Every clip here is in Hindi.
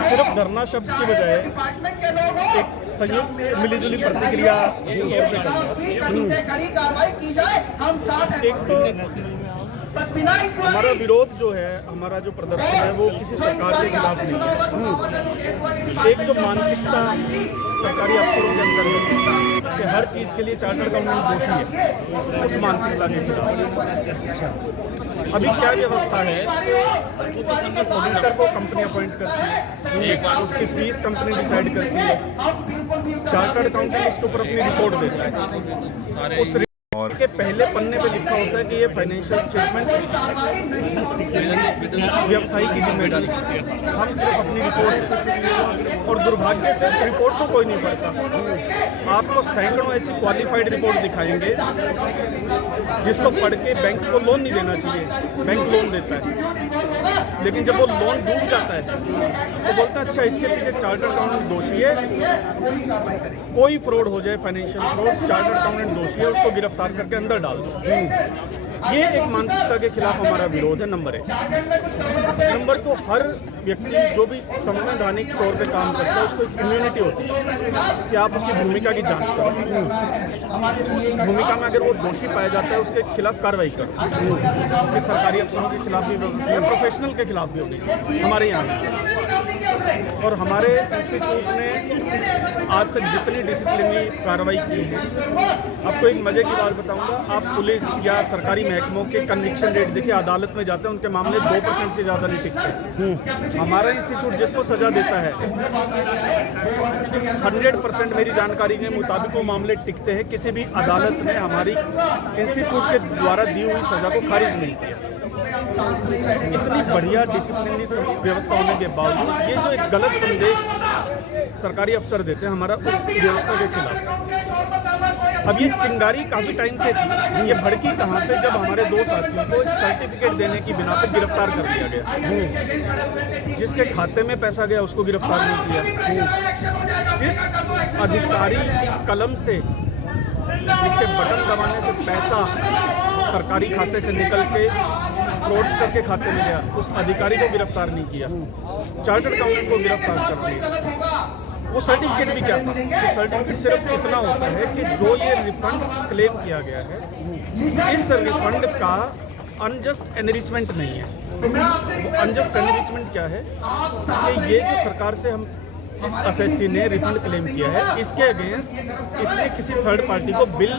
सिर्फ धरना शब्द की बजाय एक संयुक्त मिलीजुली प्रतिक्रिया एक तो हमारा विरोध जो है, हमारा जो प्रदर्शन है वो किसी सरकार के खिलाफ नहीं है। एक जो मानसिकता सरकारी अफसरों के अंदर है कि हर चीज़ के लिए चार्टर्ड अकाउंटेंट दोषी है, उस मानसिकता के खिलाफ। अभी क्या व्यवस्था है कि ऑडिटर को कंपनी अपॉइंट करती है, उसकी फीस कंपनी डिसाइड करती है, चार्टर्ड अकाउंटेंट उसके ऊपर अपनी रिपोर्ट देता है। उस और के पहले पन्ने पे लिखा होता है कि ये फाइनेंशियल स्टेटमेंट व्यवसायी की जिम्मेदारी। हम सिर्फ अपनी रिपोर्ट, और दुर्भाग्य से रिपोर्ट को कोई नहीं पढ़ता। आपको सैकड़ों ऐसी क्वालिफाइड रिपोर्ट दिखाएंगे जिसको पढ़ के बैंक को लोन नहीं देना चाहिए, बैंक लोन देता है, लेकिन जब वो लोन डूब जाता है तो बोलता है अच्छा इसके पीछे चार्टर्ड अकाउंटेंट दोषी है, कोई फ्रॉड हो जाए, फाइनेंशियल फ्रॉड, चार्टर्ड अकाउंटेंट दोषी है, उसको गिरफ्तार करके अंदर डाल दो। ये एक मानसिकता के खिलाफ हमारा विरोध है, नंबर 1। नंबर 2, हर व्यक्ति जो भी संवैधानिक तौर पे काम करता है उसको एक इम्यूनिटी होती है कि आप उसकी भूमिका की जांच करो, उस भूमिका में अगर वो दोषी पाया जाता है उसके खिलाफ कार्रवाई करो। ये सरकारी अफसरों के खिलाफ भी व्यवस्था है, प्रोफेशनल के खिलाफ भी होगी हमारे यहाँ। और हमारे इंस्टीट्यूट ने आज तक जितनी डिसिप्लिनरी कार्रवाई की है, आपको एक मजे की बात बताऊंगा, आप पुलिस या सरकारी महकमों के कन्विक्शन रेट देखिए, अदालत में जाते हैं उनके मामले 2% से ज़्यादा नहीं टिकते। हमारा इंस्टीट्यूट जिसको सजा देता है 100% मेरी जानकारी के मुताबिक वो मामले टिकते हैं। किसी भी अदालत ने हमारी इंस्टीट्यूट के द्वारा दी हुई सजा को खारिज नहीं किया। इतनी बढ़िया डिसिप्लिनरी व्यवस्था होने के बावजूद ये जो एक गलत संदेश सरकारी अफसर देते हैं हमारा उस व्यवस्था के खिलाफ। अब ये चिंगारी काफ़ी टाइम से थी, ये भड़की कहाँ पे जब हमारे 2 साथियों को सर्टिफिकेट देने की बिना पे गिरफ्तार कर दिया गया। जिसके खाते में पैसा गया उसको गिरफ्तार नहीं किया। जिस अधिकारी की कलम से, जिसके बटन दबाने से पैसा सरकारी खाते से निकल के फ्रॉडस्टर के खाते में गया, उस अधिकारी को गिरफ्तार नहीं किया। चार्टर्ड अकाउंटेंट को गिरफ्तार कर दिया। वो सर्टिफिकेट भी क्या था? तो सर्टिफिकेट सिर्फ इतना होता है कि जो ये रिफंड क्लेम किया गया है, इस रिफंड का अनजस्ट एनरिचमेंट नहीं है। अनजस्ट एनरिचमेंट क्या है कि ये जो सरकार से हम इस एसएससी ने रिफंड क्लेम किया है, इसके अगेंस्ट इसने किसी थर्ड पार्टी को बिल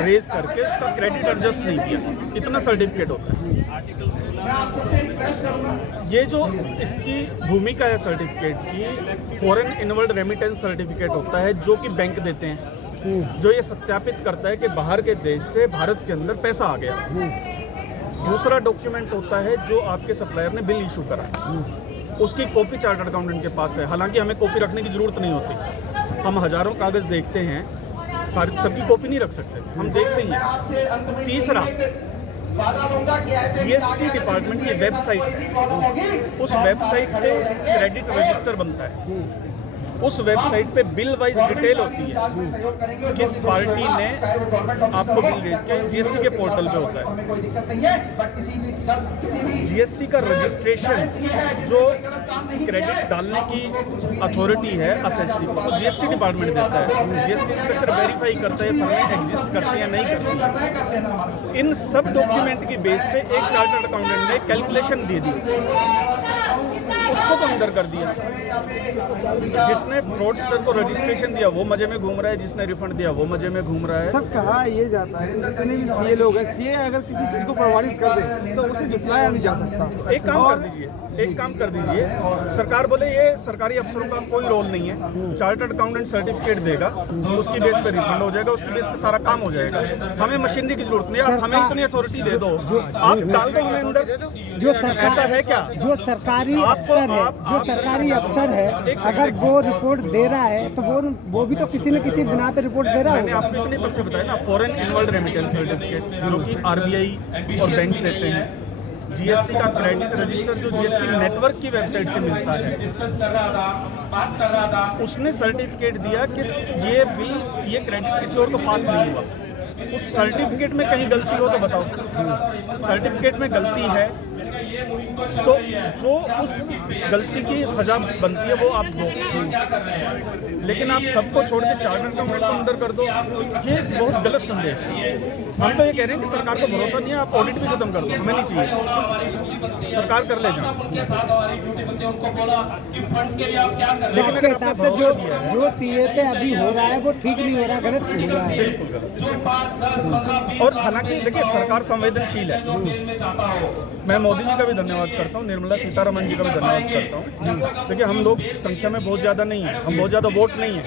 रेज करके उसका क्रेडिट एडजस्ट नहीं किया, इतना सर्टिफिकेट होता है। ये जो इसकी भूमिका है सर्टिफिकेट की, फॉरेन इनवर्ड रेमिटेंस सर्टिफिकेट होता है जो कि बैंक देते हैं, जो ये सत्यापित करता है कि बाहर के देश से भारत के अंदर पैसा आ गया। दूसरा डॉक्यूमेंट होता है जो आपके सप्लायर ने बिल इशू करा, उसकी कॉपी चार्टर्ड अकाउंटेंट के पास है। हालांकि हमें कॉपी रखने की ज़रूरत नहीं होती, हम हज़ारों कागज़ देखते हैं, सबकी कॉपी नहीं रख सकते, हम देखते ही हैं। तीसरा, जीएसटी डिपार्टमेंट की वेबसाइट है, उस वेबसाइट पे क्रेडिट रजिस्टर बनता है, उस वेबसाइट पे बिल वाइज डिटेल होती है, किस पार्टी ने आपको बिल रेज किया, जीएसटी के पोर्टल पे होता है। जीएसटी का रजिस्ट्रेशन जो क्रेडिट डालने की अथॉरिटी है एसएससी को, तो जीएसटी डिपार्टमेंट देता है। जीएसटी इंस्पेक्टर वेरीफाई करता है फर्में एग्जिस्ट करती है नहीं करती। इन सब डॉक्यूमेंट की बेस पे एक चार्टर्ड अकाउंटेंट ने कैलकुलेशन दे दी, उसको तो अंदर कर दिया। जिसने फ्रॉडस्टर को रजिस्ट्रेशन दिया वो मजे में घूम रहा है, जिसने रिफंड दिया वो मजे में घूम रहा है। सब कहा ये जाता है, जितने भी सीए लोग हैं, सीए अगर किसी चीज़ को प्रमाणित कर दे तो उसे जितलाया नहीं जा सकता। एक काम कर दीजिए, सरकार बोले ये सरकारी अफसरों का कोई रोल नहीं है, चार्टर्ड अकाउंटेंट सर्टिफिकेट देगा, उसकी बेस पे रिफंड हो जाएगा, उसकी बेस पे सारा काम हो जाएगा। हमें मशीनरी की जरूरत नहीं है, हमें इतनी अथॉरिटी दे दो, आप डाल दो हमें अंदर। जो सरकार ऐसा है क्या? जो सरकारी आपको अफसर है, जो सरकारी अफसर है, अगर वो रिपोर्ट दे रहा है तो वो भी तो किसी न किसी बिना पे रिपोर्ट दे रहा मैंने होगा। आपको इतने तथ्य बताया ना, फॉरेन इनवर्ड रेमिटेंस सर्टिफिकेट जो कि आरबीआई और बैंक देते हैं, जीएसटी का क्रेडिट रजिस्टर जो जीएसटी नेटवर्क की वेबसाइट से मिलता है, उसने सर्टिफिकेट दिया कि ये क्रेडिट किसी और को पास नहीं हुआ। उस सर्टिफिकेट में कहीं गलती हो तो बताओ। सर्टिफिकेट में गलती है तो जो उस गलती की सजा बनती है वो आप दो, लेकिन आप सबको छोड़ के चार्टर्ड अकाउंटेंट को अंदर कर दो, ये बहुत गलत संदेश है। हम तो ये कह रहे हैं कि सरकार को भरोसा नहीं है, आप ऑडिट भी खत्म कर दो, हमें नहीं चाहिए, सरकार कर ले जाए। लेकिन आपके हिसाब से जो सीए पे अभी हो रहा है वो ठीक नहीं हो रहा, गलत हो रहा है। बिल्कुल गलत। और हालांकि देखिए सरकार संवेदनशील है, मैं मोदी जी का भी धन्यवाद करता हूँ, निर्मला सीतारमण जी का भी धन्यवाद करता हूँ। देखिए हम लोग संख्या में बहुत ज़्यादा नहीं है, हम बहुत ज़्यादा वोट नहीं है,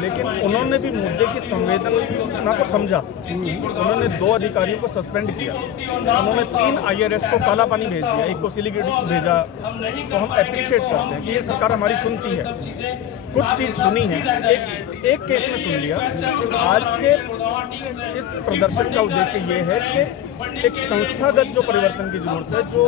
लेकिन उन्होंने भी मुद्दे की संवेदना को समझा। उन्होंने 2 अधिकारियों को सस्पेंड किया, उन्होंने 3 IRS को काला पानी भेज दिया, एक को सिलीगुड़ी भेजा। तो हम अप्रिशिएट करते हैं कि ये सरकार हमारी सुनती है, कुछ चीज़ सुनी है, एक केस में सुन लिया। आज के इस प्रदर्शन का उद्देश्य ये है कि एक संस्थागत जो परिवर्तन की जरूरत है, जो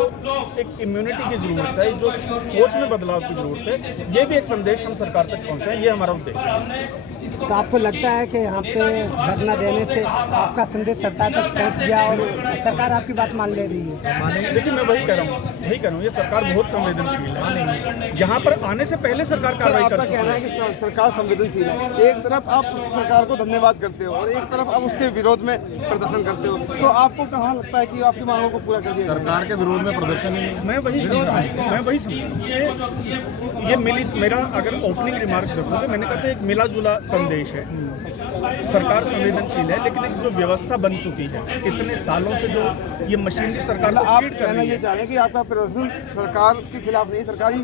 एक इम्यूनिटी की जरूरत है, जो सोच में बदलाव की जरूरत है, ये भी एक संदेश हम सरकार तक पहुंचाएं, ये हमारा उद्देश्य है। तो आपको लगता है कि यहाँ पे धरना देने से आपका संदेश सरकार तक पहुँच गया और सरकार आपकी बात मान ले रही है? देखिए मैं वही कह रहा हूँ, ये सरकार बहुत संवेदनशील है। यहाँ पर आने से पहले सरकार कार्रवाई कर चुकी कहना है कि सरकार संवेदनशील है। एक तरफ आप उस सरकार को धन्यवाद करते हो और एक तरफ आप उसके विरोध में प्रदर्शन करते हो, तो आपको कहाँ लगता है कि आपकी मांगों को पूरा कर दिया? सरकार के विरोध में प्रदर्शन ही नहीं। मैं वही समझा ये मेरा अगर ओपनिंग रिमार्क देखोगे, मैंने कहा था एक मिला जुला संदेश है। सरकार संवेदनशील है, लेकिन एक जो व्यवस्था बन चुकी है इतने सालों से, जो ये मशीनरी सरकार को आप फीड कर कहना रही ये है, चाह रहे हैं कि आपका प्रदर्शन सरकार के खिलाफ नहीं, सरकारी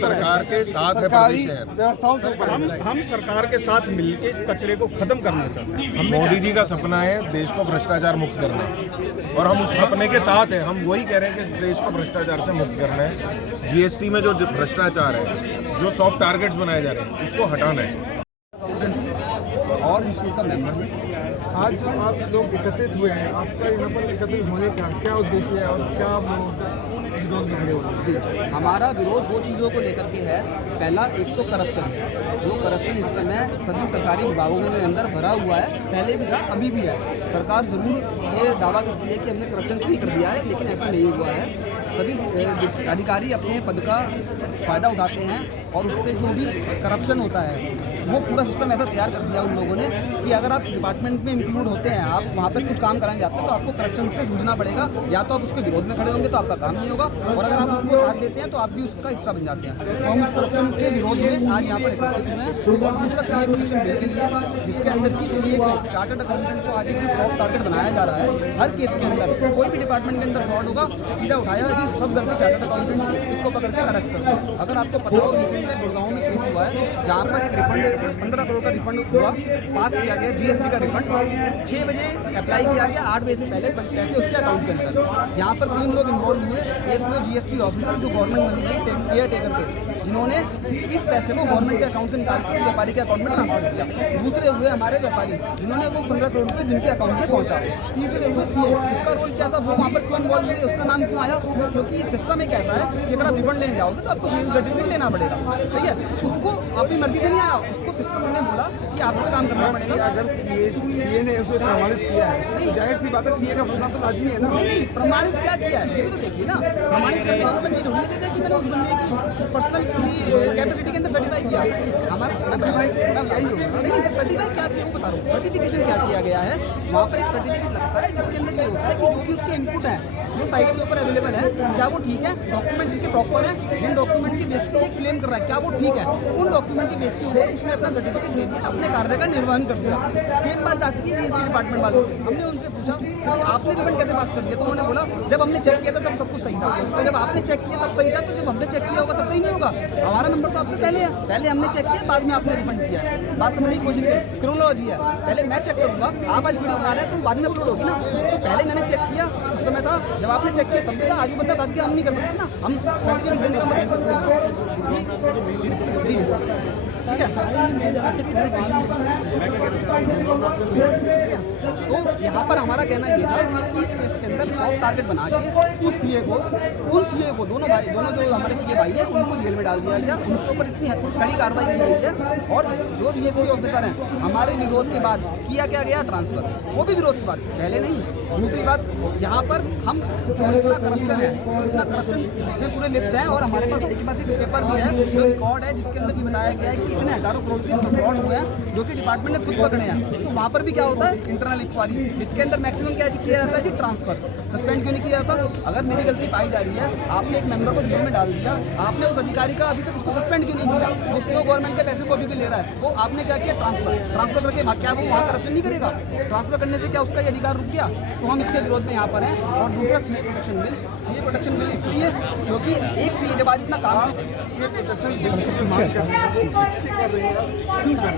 सरकार के साथ है सरकारी प्रदेश है। व्यवस्थाओं के ऊपर है। हम सरकार के साथ मिलकर इस कचरे को खत्म करना चाहते हैं। मोदी जी का सपना है देश को भ्रष्टाचार मुक्त करना, और हम उस सपने के साथ हैं। हम वही कह रहे हैं कि इस देश को भ्रष्टाचार से मुक्त करना है। जीएसटी में जो भ्रष्टाचार है, जो सॉफ्ट टारगेट्स बनाए जा रहे हैं, उसको हटाना है। और इंस्टीट्यूट का मेंबर हूँ। आज जो आप लोग एकत्रित हुए हैं, आपका यहाँ पर एकत्रित होने का क्या उद्देश्य है और क्या विरोध में खड़े हो? जी, हमारा विरोध 2 चीज़ों को लेकर के है। पहला, एक तो करप्शन, जो करप्शन इस समय सभी सरकारी विभागों के अंदर भरा हुआ है, पहले भी था, अभी भी है। सरकार जरूर ये दावा करती है कि हमने करप्शन फ्री कर दिया है, लेकिन ऐसा नहीं हुआ है। सभी अधिकारी अपने पद का फ़ायदा उठाते हैं और उससे जो भी करप्शन होता है वो पूरा सिस्टम ऐसा तैयार कर दिया उन लोगों ने कि अगर आप डिपार्टमेंट में इंक्लूड होते हैं, आप वहाँ पर कुछ काम कराने जाते हैं, तो आपको करप्शन से जूझना पड़ेगा। या तो आप उसके विरोध में खड़े होंगे तो आपका काम नहीं होगा, और अगर आप उसको साथ देते हैं तो आप भी उसका हिस्सा बन जाते हैं। तो हम उस करप्शन के विरोध में आज यहाँ पर एकत्रित हुए हैं। और दूसरा सीए कमीशन बिल के लिए, जिसके अंदर की सीए को, चार्टर्ड अकाउंटेंट को आज एक सॉफ्ट टारगेट बनाया जा रहा है। हर केस के अंदर कोई भी डिपार्टमेंट के अंदर फ्रॉड होगा, सीधा उठाया यदि सब गलती चार्टर्ड अकाउंटेंट की, इसको पकड़ के अरेस्ट कर दो। अगर आपको पता हो, रिसेंट में गुड़गांव में केस हुआ है जहाँ पर एक रिफंड 15 करोड़ का रिफंड हुआ, पास किया गया जीएसटी का रिफंड। 6 बजे अप्लाई किया गया, 8 बजे से पहले पैसे उसके अकाउंट के अंदर। यहाँ पर 3 लोग इन्वॉल्व हुए। एक हुए जीएसटी ऑफिसर जो गवर्नमेंट मनी के केयर टेकर थे, जिन्होंने इस पैसे को गवर्नमेंट के अकाउंट से निकाल के इस व्यापारी के अकाउंट में ट्रांसफर किया। दूसरे हुए हमारे व्यापारी, जिन्होंने वो 15 करोड़ रुपये जिनके अकाउंट में पहुँचा। तीसरे हुए सीए, उसका रोल क्या था, वो वहाँ पर क्यों इन्वॉल्व हुए, उसका नाम क्यों आया? क्योंकि सिस्टम एक ऐसा है कि अगर आप रिफंड लेने जाओगे तो आपको सीए सर्टिफिकेट लेना पड़ेगा, ठीक है? उसको अपनी मर्जी से नहीं आया, उसको सिस्टम ने बोला कि आपको काम करना पड़ेगा। अगर सीए ने उसे प्रमाणित किया है, तो जाहिर सी बात है सीए का होना तो लाजमी है ना। नहीं, प्रमाणित क्या किया है ये भी तो देखिए ना। प्रमाणित करने का मतलब ये थोड़ी देता है कि मैंने उस बंदे की पर्सनल पूरी कैपेसिटी के अंदर सर्टिफाई किया। हमारा नहीं सर, सर्टिफाई क्या किया वो बता रहा हूँ। सर्टिफिकेशन क्या किया गया है, वहाँ पर एक सर्टिफिकेट लगता है जिसके अंदर ये होता है कि जो भी उसके इनपुट है, जो साइट के ऊपर अवेलेबल है, क्या वो ठीक है, डॉक्यूमेंट्स इसके प्रॉपर हैं, जिन डॉक्यूमेंट के बेस पे ये क्लेम कर रहा है क्या वो ठीक है, उन डॉक्यूमेंट के बेस के ऊपर उसने अपना सर्टिफिकेट दे दिया, अपने कार्य का निर्वहन कर दिया। सेम बात आती है जीएसटी डिपार्टमेंट वालों से। हमने उनसे पूछा कि आपने रिफंड कैसे पास कर दिया, तो उन्होंने बोला जब हमने चेक किया था तब सब कुछ सही था। तो जब आपने चेक किया तब सही था, तो जब हमने चेक किया होगा तब सही नहीं होगा। हमारा नंबर तो आपसे पहले है, पहले हमने चेक किया, बाद में आपने रिफंड किया। बात समझने की कोशिश करें, क्रोनोलॉजी है, पहले मैं चेक करूंगा, आप आज वीडियो बना रहे हैं तो बाद में अपलोड होगी ना। तो पहले मैंने चेक किया, उस समय था, जब आपने चेक किया तब भी था, आज भी बंदा भाग गया, हम नहीं कर सकते ना। हम सर्टिफिकेट देने का मतलब जी ठीक है। तो यहाँ पर हमारा कहना ये था कि इस केस के अंदर सॉफ्ट टारगेट बना के उन सीए को दोनों जो हमारे सीए भाई हैं उनको जेल में डाल दिया गया। उनके ऊपर इतनी कड़ी कार्रवाई की गई है। और जो जीएसटी ऑफिसर हैं, हमारे विरोध के बाद किया क्या गया ट्रांसफर, वो भी विरोध के बाद, पहले नहीं। दूसरी बात, यहाँ पर हम जो इतना करप्शन में पूरे लिप्त हैं, और हमारे पास एक पास एक पेपर भी है जो रिकॉर्ड है जिसके अंदर ये बताया गया है कि इतने हजारों करोड़ के फ्रॉड हुए हैं जो कि डिपार्टमेंट ने खुद पकड़े हैं। तो वहाँ पर भी क्या होता है, इंटरनल इंक्वायरी, जिसके अंदर मैक्सिमम क्या किया जाता है जी, ट्रांसफर। सस्पेंड क्यों नहीं किया जाता? अगर मेरी गलती पाई जा रही है, आपने एक मेंबर को जेल में डाल दिया, आपने उस अधिकारी का अभी तक उसको सस्पेंड क्यों नहीं किया? वो क्यों गवर्नमेंट के पैसे को अभी भी ले रहा है? वो आपने क्या किया, ट्रांसफर करके क्या वो वहाँ करप्शन नहीं करेगा? ट्रांसफर करने से क्या उसका ये अधिकार रुक गया? तो हम इसके विरोध में यहाँ पर हैं। और दूसरा सीए प्रोटेक्शन बिल इसलिए क्योंकि एक सीए जब आज अपना काम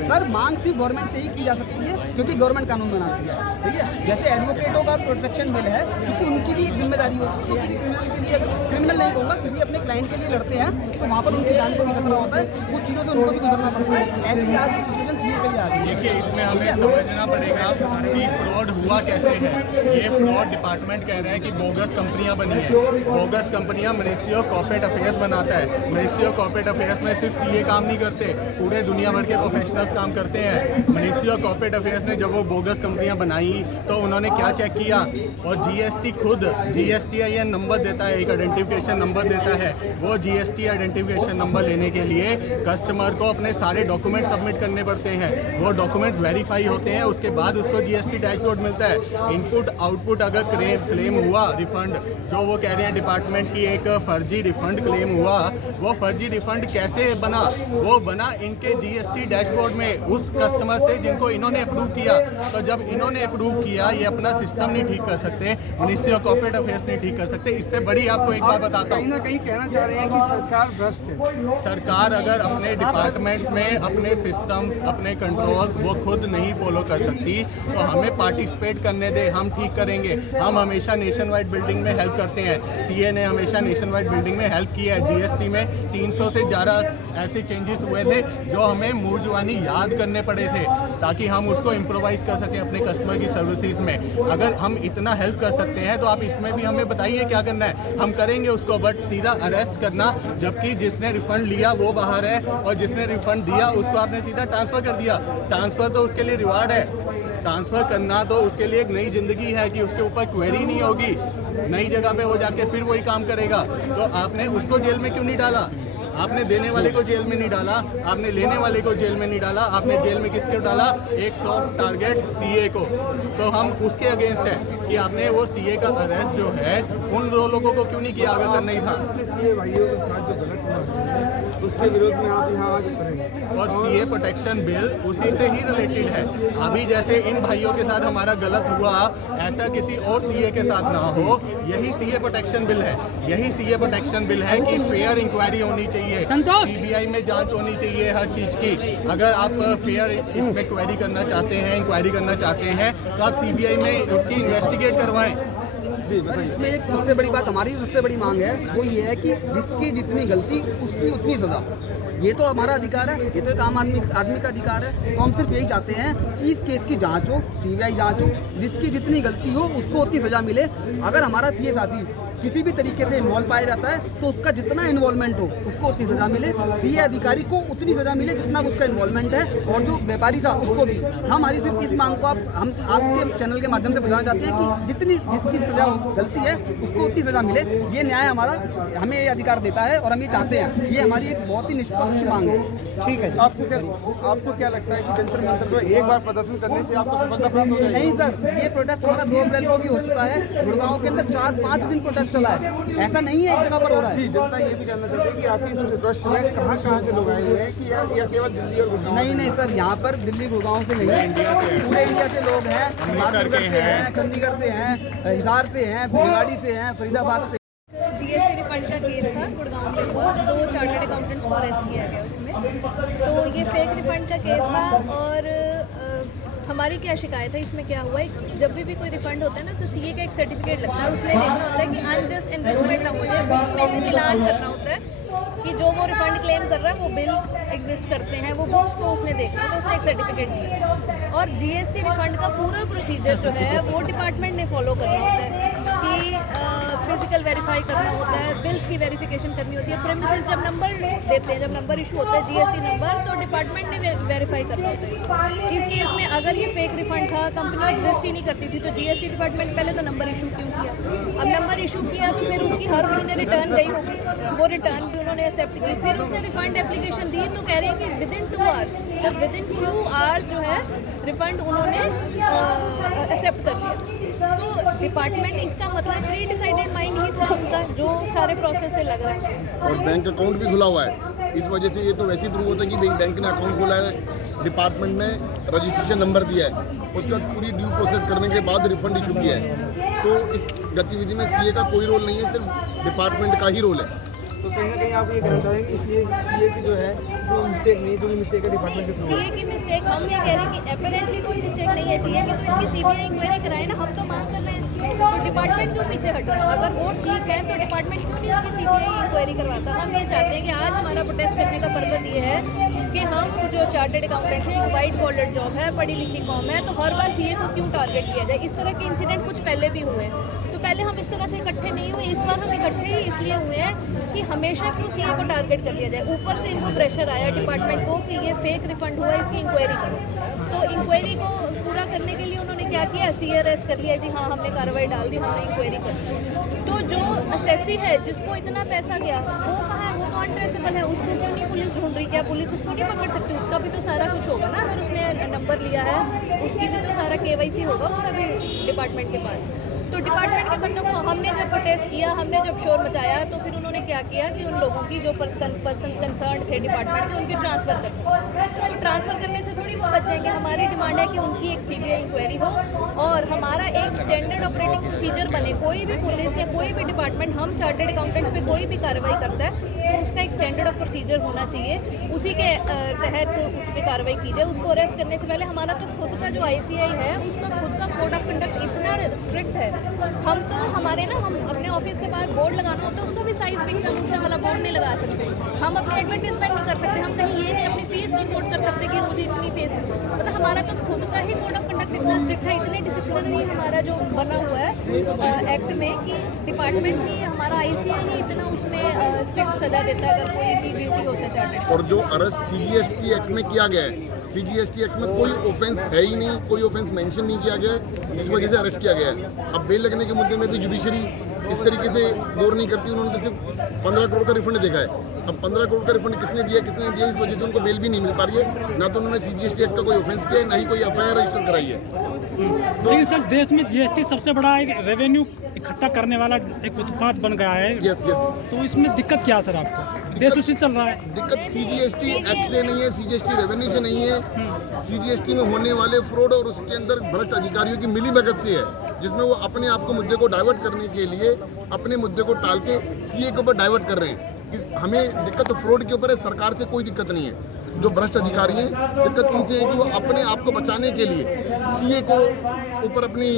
सर मांग सिर्फ गवर्नमेंट से ही की जा सकती है, क्योंकि गवर्नमेंट कानून बनाती है, ठीक है। जैसे एडवोकेटों का प्रोटेक्शन बिल है, क्योंकि उनकी भी एक जिम्मेदारी होती है। वो किसी क्रिमिनल के लिए, क्रिमिनल नहीं होगा, किसी अपने क्लाइंट के लिए लड़ते हैं तो वहाँ पर उनकी जान को भी खतरा होता है, कुछ चीज़ों से उनको भी गुजरना पड़ता है। ऐसे ही आज सिचुएशन सीए के लिए आ गई है। देखिए, इसमें हमें समझना पड़ेगा कि फ्रॉड हुआ कैसे है। ये फ्रॉड डिपार्टमेंट कह रहा है कि बोगस कंपनियां बनी हैं। बोगस कंपनियां मिनिस्ट्री ऑफ कॉर्पोरेट अफेयर्स बनाता है। मिनिस्ट्री ऑफ कॉर्पोरेट अफेयर्स में सिर्फ सीए काम नहीं करते, पूरे दुनिया भर के प्रोफेशनल्स काम करते हैं। मिनिस्ट्री ऑफ कॉर्पोरेट अफेयर्स ने जब वो बोगस कंपनियां बनाई तो उन्होंने क्या चेक किया, और जीएसटी खुद GSTIN नंबर देता है, एक आइडेंटिफिकेशन नंबर देता है। वो GST आइडेंटिफिकेशन नंबर लेने के लिए कस्टमर को अपने सारे डॉक्यूमेंट सबमिट करने पड़ते हैं। वो डॉक्यूमेंट वेरीफाई होते हैं, उसके बाद उसको GST डैशबोर्ड मिलता है। इनपुट आउटपुट अगर क्लेम हुआ रिफंड, जो वो कह रहे हैं डिपार्टमेंट की एक फर्जी रिफंड क्लेम हुआ, वो फर्जी रिफंड कैसे बना? वो बना इनके GST डैशबोर्ड में उस कस्टमर से जिनको इन्होंने अप्रूव किया। तो जब इन्होंने अप्रूव किया, ये अपना सिस्टम नहीं ठीक कर सकते, मिनिस्ट्री ऑफ कॉर्पोरेट अफेयर्स नहीं ठीक कर सकते। इससे बड़ी आपको एक बात बताता हूँ, कहीं ना कहीं कहना चाह रहे हैं कि सरकार भ्रष्ट है। सरकार अगर अपने डिपार्टमेंट्स में अपने सिस्टम, अपने कंट्रोल्स वो खुद नहीं फॉलो कर सकती तो हमें पार्टिसिपेट करने दे, हम ठीक करेंगे। हम हमेशा नेशन वाइड बिल्डिंग में हेल्प करते हैं। सीए ने हमेशा नेशन वाइड बिल्डिंग में हेल्प की है। GST में 300 से ज़्यादा ऐसे चेंजेस हुए थे जो हमें मुँह जुबानी याद करने पड़े थे ताकि हम उसको इम्प्रोवाइज़ कर सकें अपने कस्टमर की सर्विसेज में। अगर हम इतना हेल्प कर सकते हैं तो आप इसमें भी हमें बताइए क्या करना है, हम करेंगे उसको। बट सीधा अरेस्ट करना, जबकि जिसने रिफंड लिया वो बाहर है और जिसने रिफंड दिया उसको आपने सीधा ट्रांसफ़र कर दिया। ट्रांसफ़र तो उसके लिए रिवार्ड है, ट्रांसफ़र करना तो उसके लिए एक नई ज़िंदगी है कि उसके ऊपर क्वेरी नहीं होगी, नई जगह पे वो जाके फिर वही काम करेगा। तो आपने उसको जेल में क्यों नहीं डाला? आपने देने वाले को जेल में नहीं डाला, आपने लेने वाले को जेल में नहीं डाला, आपने जेल में किसको डाला? एक सॉफ्ट टारगेट सीए को। तो हम उसके अगेंस्ट है कि आपने वो सीए का अरेस्ट जो है उन दो लोगों को क्यों नहीं किया अगर करना ही था। सीए भाइयों के साथ जो गलत हुआ है उसके विरोध में आप यहाँ आज करेंगे। और सीए प्रोटेक्शन बिल उसी से ही रिलेटेड है। अभी जैसे इन भाइयों के साथ हमारा गलत हुआ, ऐसा किसी और सीए के साथ ना हो, यही सीए प्रोटेक्शन बिल है। यही सीए प्रोटेक्शन बिल है कि फेयर इंक्वायरी होनी चाहिए, सीबीआई में जांच होनी चाहिए हर चीज़ की। अगर आप फेयर इसमें क्वेरी करना चाहते हैं, इंक्वायरी करना चाहते हैं तो आप सीबीआई में उसकी इन्वेस्टिगेट करवाएं। सर, इसमें एक सबसे बड़ी बात, हमारी सबसे बड़ी मांग है वो ये है कि जिसकी जितनी गलती उसकी उतनी सज़ा। ये तो हमारा अधिकार है, ये तो एक आम आदमी का अधिकार है। तो हम सिर्फ यही चाहते हैं कि इस केस की जांच हो, सीबीआई जांच हो, जिसकी जितनी गलती हो उसको उतनी सज़ा मिले। अगर हमारा सीए साथी किसी भी तरीके से इन्वॉल्व पाया जाता है तो उसका जितना इन्वॉल्वमेंट हो उसको उतनी सज़ा मिले, सीए अधिकारी को उतनी सज़ा मिले जितना उसका इन्वॉल्वमेंट है, और जो व्यापारी था उसको भी। हमारी सिर्फ इस मांग को हम आपके चैनल के माध्यम से बताना चाहते हैं कि जितनी सज़ा गलती है उसको उतनी सजा मिले, ये न्याय हमारा, हमें ये अधिकार देता है और हम ये चाहते हैं। ये हमारी एक बहुत ही निष्पक्ष मांग है। ठीक है जी। आपको क्या लगता है कि जंतर मंतर पर एक बार प्रदर्शन करने से आपको सफलता प्राप्त हो जाएगी? नहीं सर, ये प्रोटेस्ट हमारा 2 अप्रैल को भी हो चुका है। गुड़गांव के अंदर 4-5 दिन प्रोटेस्ट चला है, ऐसा नहीं है एक जगह पर हो रहा है। जी, जनता ये भी जानना चाहती है कि आपकी इस ट्रस्ट में कहाँ से लोग आए हुए हैं कि या केवल दिल्ली और गुड़गांव? नहीं सर, यहाँ पर दिल्ली गुड़गांव से नहीं है, पूरे इंडिया से लोग हैं। माधवगढ़ से हैं, चंडीगढ़ से हैं, हिसार से हैं, भिवाड़ी से हैं, फरीदाबाद से। जीएसटी रिफंड का केस था गुड़गांव में हुआ, 2 चार्टर्ड अकाउंटेंट्स को अरेस्ट किया गया उसमें। तो ये फेक रिफंड का केस था और हमारी क्या शिकायत है, इसमें क्या हुआ है, जब भी कोई रिफंड होता है ना तो सीए का एक सर्टिफिकेट लगता है, उसमें देखना होता है कि अनजस्ट एनरिचमेंट ना हो जाए, बुक्स में से मिलान करना होता है कि जो वो रिफंड क्लेम कर रहा है वो बिल एग्जिस्ट करते हैं, वो बुक्स को उसने देखना, तो उसने एक सर्टिफिकेट दिया। और जीएसटी रिफंड का पूरा प्रोसीजर जो है वो डिपार्टमेंट ने फॉलो करना होता है कि फिजिकल वेरीफाई करना होता है, बिल्स की वेरिफिकेशन करनी होती है, प्रेमिसेस जब नंबर देते हैं, जब नंबर इशू होता है जीएसटी नंबर, तो डिपार्टमेंट ने वेरीफाई करना होता है। इस केस में अगर ये फेक रिफंड था, कंपनी एग्जिस्ट ही नहीं करती थी, तो जीएसटी डिपार्टमेंट पहले तो नंबर इशू क्यों किया? अब नंबर इशू किया तो फिर उसकी हर महीने रिटर्न गई होगी, वो रिटर्न भी उन्होंने एक्सेप्ट की, फिर उसने रिफंड एप्लीकेशन दी, तो कह रहे हैं कि विदिन 2 आवर्स, जब विदिन फ्यू आवर्स जो है रिफंड उन्होंने एक्सेप्ट कर लिया। तो डिपार्टमेंट, इसका मतलब प्री डिसाइडेड माइंड ही था उनका, जो सारे प्रोसेस से लग रहा है। और बैंक अकाउंट भी खुला हुआ है, इस वजह से ये तो वैसे ही प्रूव होता है कि भाई बैंक ने अकाउंट खोला है, डिपार्टमेंट ने रजिस्ट्रेशन नंबर दिया है, उसके बाद पूरी ड्यू प्रोसेस करने के बाद रिफंड इशू किया है। तो इस गतिविधि में सीए का कोई रोल नहीं है, सिर्फ डिपार्टमेंट का ही रोल है। तो कहीं ना कहीं आप ये कहना चाहेंगे कि सीए की जो है जो मिस्टेक नहीं, जो भी मिस्टेक है डिपार्टमेंट के थ्रू। सीए की मिस्टेक, हम ये कह रहे हैं कि अपरेंटली कोई मिस्टेक नहीं है सीए की, तो इसकी सीबीआई इंक्वायरी कराए ना, हम तो मांग कर रहे हैं। तो डिपार्टमेंट क्यों पीछे हट रहा है? अगर वो ठीक है तो डिपार्टमेंट क्यों नहीं इसकी सीबीआई इंक्वायरी करवाता? हम ये चाहते हैं कि आज हमारा प्रोटेस्ट करने का पर्पज़ ये है कि हम जो चार्टर्ड अकाउंटेंट्स हैं, एक वाइट कॉलर जॉब है, पढ़ी लिखी कौम है, तो हर बार सीए को क्यों टारगेट किया जाए? इस तरह के इंसिडेंट कुछ पहले भी हुए, तो पहले हम इस तरह से इकट्ठे नहीं हुए, इस बार हम इकट्ठे ही इसलिए हुए हैं कि हमेशा क्यों सीए को टारगेट कर लिया जाए। ऊपर से इनको प्रेशर आया डिपार्टमेंट को कि ये फेक रिफंड हुआ, इसकी इंक्वायरी करो। तो इंक्वायरी को पूरा करने के लिए उन्होंने क्या किया, सीए अरेस्ट कर लिया, जी हाँ हमने कार्रवाई डाल दी, हमने इंक्वायरी कर दी। तो जो असेसी है जिसको इतना पैसा गया वो कहाँ है? वो तो अनट्रेसेबल है, उसको क्यों नहीं पुलिस ढूंढ रही? क्या पुलिस उसको नहीं पकड़ सकती? उसका भी तो सारा कुछ होगा ना, अगर उसने नंबर लिया है उसकी भी तो सारा KYC होगा उसका भी डिपार्टमेंट के पास। तो डिपार्टमेंट के बंदों को हमने जब प्रोटेस्ट किया, हमने जब शोर मचाया, तो फिर उन्होंने क्या किया कि उन लोगों की जो पर्सन कंसर्न थे डिपार्टमेंट के, उनकी ट्रांसफ़र कर दी। तो ट्रांसफ़र करने से थोड़ी वो बच जाएंगे। हमारी डिमांड है कि उनकी एक सीबीआई इंक्वायरी हो और हमारा एक स्टैंडर्ड ऑपरेटिंग प्रोसीजर बने। कोई भी पुलिस या कोई भी डिपार्टमेंट, हम चार्टर्ड अकाउंटेंट्स पे कोई भी कार्रवाई करता है तो उसका एक स्टैंडर्ड ऑफ प्रोसीजर होना चाहिए, उसी के तहत उस पर कार्रवाई की जाए। उसको अरेस्ट करने से पहले हमारा तो खुद का जो ICI है उसका खुद का कोड ऑफ कंडक्ट इतना स्ट्रिक्ट है, हम तो हमारे ना, हम अपने ऑफिस के पास बोर्ड लगाना होता है, उसका भी साइज फिक्स है, उससे वाला बोर्ड नहीं लगा सकते, हम अपनी एडवर्टीजमेंट नहीं कर सकते, हम कहीं ये नहीं अपनी फीस नहीं कोट कर सकते कि मुझे इतनी फीस, मतलब हमारा तो खुद का ही कोड ऑफ कंडक्ट इतना स्ट्रिक्ट है, इतने डिसिप्लिनरी हमारा जो बना हुआ है एक्ट में कि डिपार्टमेंट ही, हमारा ICI ही इतना उसमें स्ट्रिक्ट सजा देता है अगर कोई भी ड्यूटी होता है चार्टर्ड। और जो अरेस्ट CGST एक्ट में किया गया है, CGST एक्ट में कोई ऑफेंस है ही नहीं, कोई ऑफेंस मेंशन नहीं किया गया है, इस वजह से अरेस्ट किया गया है। अब बेल लगने के मुद्दे में भी जुडिशरी इस तरीके से गौर नहीं करती, उन्होंने तो सिर्फ 15 करोड़ का रिफंड देखा है। अब 15 करोड़ का रिफंड किसने दिया किसने नहीं दिया, इस वजह से उनको बेल भी नहीं मिल पा रही है। ना तो उन्होंने CGST एक्ट का कोई ऑफेंस किया है, ना ही कोई FIR रजिस्टर कराई है। लेकिन सर देश में GST सबसे बड़ा एक रेवेन्यू इकट्ठा करने वाला एक उत्पाद बन गया है। Yes yes. तो इसमें दिक्कत क्या है सर आपको? देश उसी चल रहा है। दिक्कत CGST एक्ट से नहीं है, CGST रेवेन्यू से नहीं है, CGST में होने वाले फ्रॉड और उसके अंदर भ्रष्ट अधिकारियों की मिलीभगत से है, जिसमें वो अपने आप को मुद्दे को डाइवर्ट करने के लिए अपने मुद्दे को टाल के CA के ऊपर डाइवर्ट कर रहे हैं। कि हमें दिक्कत तो फ्रॉड के ऊपर है, सरकार से कोई दिक्कत नहीं है। जो भ्रष्ट अधिकारी हैं, दिक्कत उनसे है कि वो अपने आप को बचाने के लिए CA को ऊपर अपनी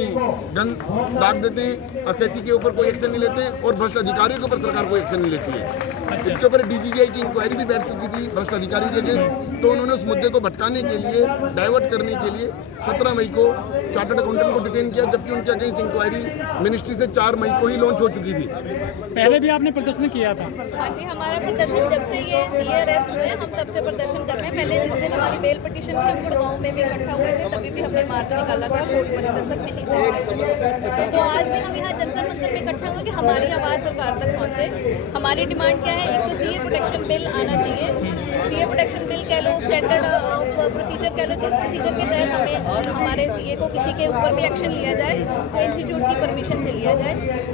गन दाग देते हैं, असेसी के ऊपर कोई एक्शन नहीं लेते हैं और भ्रष्ट अधिकारियों के ऊपर सरकार कोई एक्शन नहीं लेती है। इसके ऊपर DGI की इंक्वायरी भी बैठ चुकी थी भ्रष्ट अधिकारियों के लिए, तो उन्होंने उस मुद्दे को भटकाने के लिए, डाइवर्ट करने के लिए 17 मई को चार्टर्ड अकाउंटेंट को डिटेन किया, जबकि उनके अगेंस्ट इंक्वायरी मिनिस्ट्री से 4 मई को ही लॉन्च हो चुकी थी। पहले भी आपने प्रदर्शन किया था? हाँ जी, हमारा प्रदर्शन जब से ये CA अरेस्ट हुए हम तब से प्रदर्शन कर रहे हैं। पहले जिस दिन हमारी बेल पिटीशन थी गुड़गांव में भी इकट्ठा हुए थे, तभी भी हमने मार्च निकाला था कोर्ट परिसर अब तक मिल नहीं सकती। तो आज भी हम यहाँ जंतर मंतर में इकट्ठे हुए कि हमारी आवाज़ सरकार तक पहुँचे। हमारी डिमांड क्या है, एक तो सीए प्रोटेक्शन बिल आना चाहिए। सीए प्रोटेक्शन बिल कह लो, स्टैंडर्ड ऑफ प्रोसीजर कह लो, जिस प्रोसीजर के तहत हमें हमारे सीए को किसी के ऊपर भी एक्शन लिया जाए तो इंस्टीट्यूट की परमिशन से लिया जाए,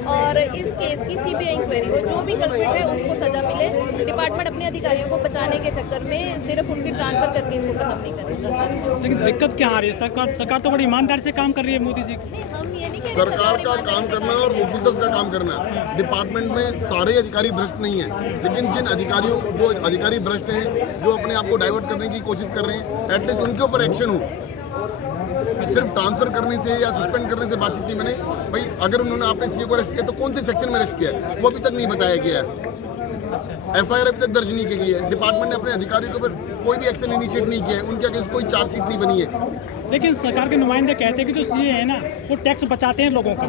और इस केस की सीबीआई इंक्वायरी हो, जो भी कल्प्रिट है उसको सजा मिले। डिपार्टमेंट अपने अधिकारियों को बचाने के चक्कर में सिर्फ उनकी ट्रांसफर करके इसको खत्म नहीं करेगी। लेकिन दिक्कत क्या आ रही है? सरकार तो बड़ी ईमानदारी से काम कर रही है मोदी जी। नहीं, हम ये नहीं कह रहे सरकार का काम करना है और ऑफिसर्स का काम करना है। डिपार्टमेंट में सारे अधिकारी भ्रष्ट नहीं है, लेकिन जिन अधिकारियों जो अधिकारी भ्रष्ट हैं, जो अपने आप को डाइवर्ट करने की कोशिश कर रहे हैं, एटलीस्ट उनके ऊपर एक्शन हो। सिर्फ ट्रांसफर करने से या सस्पेंड करने से बातचीत नहीं बने। भाई अगर उन्होंने आपने सीए को अरेस्ट किया तो कौन से सेक्शन में अरेस्ट किया है वो अभी तक नहीं बताया गया है। एफआईआर अभी तक दर्ज नहीं की गई है। डिपार्टमेंट ने अपने अधिकारियों के ऊपर कोई भी एक्शन इनिशिएट नहीं किया है, उनके अगेंस्ट कोई चार्जशीट नहीं बनी है। लेकिन सरकार के नुमाइंदे कहते हैं कि जो सीए है ना वो टैक्स बचाते हैं लोगों का।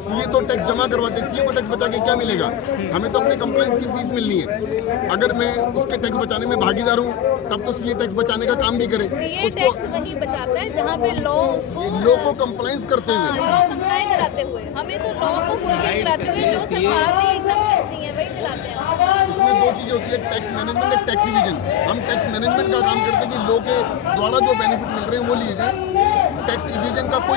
सीए तो टैक्स जमा करवाते हैं, सीए को टैक्स बचा के क्या मिलेगा? हमें तो अपने कंप्लेंट की फीस मिलनी है। अगर मैं उसके टैक्स बचाने में भागीदार हूँ तब तो सीए टैक्स बचाने का काम भी करे। सीए टैक्स वही बचाता है जहाँ पे लॉ उसको लॉ को कंप्लाइंस करते हुए, लॉ कंप्लाई कराते हुए, हमें तो लॉ को फुलफिल कराते हुए जो सरकार ने एग्जम्पशंस दी हैं वही दिलाते हैं। इसमें दो चीजें होती है, टैक्स मैनेजमेंट और टैक्स डिवीजन। हम टैक्स मैनेजमेंट का काम करते हैं कि लॉ के द्वारा जो बेनिफिट मिल रहे हैं वो लिए जाए। टैक्स डिवीजन का कोई